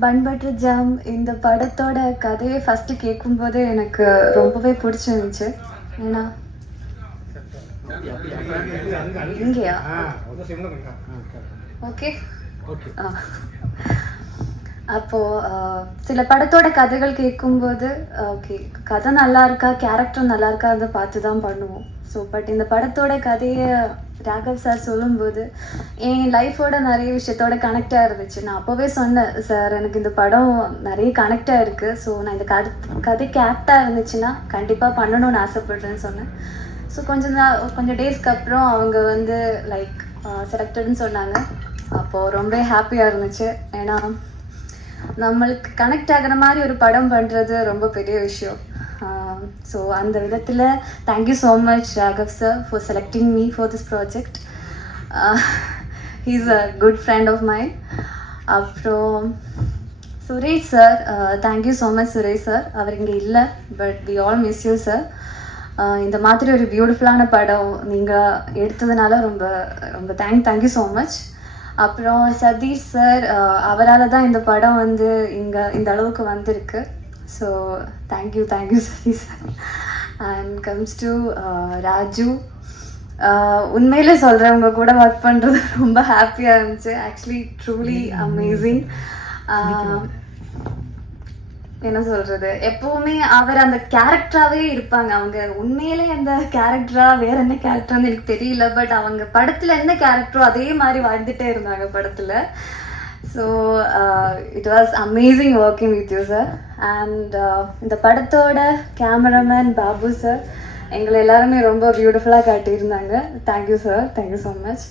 Bun butter jam இந்த படத்தோட கதையை ஃபஸ்ட்டு கேட்கும்போது எனக்கு ரொம்பவே பிடிச்சிருந்துச்சு. ஏன்னா இங்கேயா? ஓகே ஓகே ஆ. அப்போ சில படத்தோட கதைகள் கேட்கும்போது ஓகே கதை நல்லா இருக்கா கேரக்டர் நல்லா இருக்கா அதை பார்த்து தான் பண்ணுவோம். ஸோ பட் இந்த படத்தோட கதையை ராகவ் சார் சொல்லும்போது என் லைஃபோட நிறைய விஷயத்தோட கனெக்டாக இருந்துச்சு. நான் அப்போவே சொன்னேன் சார் எனக்கு இந்த படம் நிறைய கனெக்டாக இருக்குது ஸோ நான் இந்த கதை கதைக்கு ஆப்டாக இருந்துச்சுன்னா கண்டிப்பாக பண்ணணும்னு ஆசைப்படுறேன்னு சொன்னேன். ஸோ கொஞ்சம் நான் கொஞ்சம் டேஸ்க்கு அப்புறம் அவங்க வந்து லைக் செலக்டட்னு சொன்னாங்க. அப்போது ரொம்ப ஹாப்பியாக இருந்துச்சு. ஏன்னா நம்மளுக்கு கனெக்ட் ஆகிற மாதிரி ஒரு படம் பண்ணுறது ரொம்ப பெரிய விஷயம். ஸோ அந்த விதத்தில் thank you so much Raghav sir for selecting me for this project he's a good friend of mind அப்புறம் Suresh sir thank you so much Suresh sir அவர் இங்கே இல்லை but we all miss you sir இந்த மாதிரி ஒரு பியூட்டிஃபுல்லான படம் நீங்கள் எடுத்ததுனால ரொம்ப ரொம்ப தேங்க் தேங்க்யூ ஸோ மச் அப்புறம் சதீஷ் சார் அவரால் தான் இந்த படம் வந்து இங்கே இந்த அளவுக்கு வந்திருக்கு. So thank you thank you Sathish sir and comes to Raju. உண்மையிலே சொல்கிறேன் உங்க கூட ஒர்க் பண்ணுறது ரொம்ப ஹாப்பியாக இருந்துச்சு. ஆக்சுவலி ட்ரூலி அமேசிங் என்ன சொல்றது? எப்பவுமே அவர் அந்த கேரக்டராகவே இருப்பாங்க. அவங்க உண்மையிலே அந்த கேரக்டரா வேற என்ன கேரக்டர்னு எனக்கு தெரியல. பட் அவங்க படத்துல என்ன கேரக்டரோ அதே மாதிரி வாழ்ந்துட்டே இருந்தாங்க படத்துல. So it was amazing working with you sir and இந்த படத்தோட கேமராமேன் பாபு சார் எங்களை எல்லாருமே ரொம்ப பியூட்டிஃபுல்லாக காட்டியிருந்தாங்க. Thank you sir thank you so much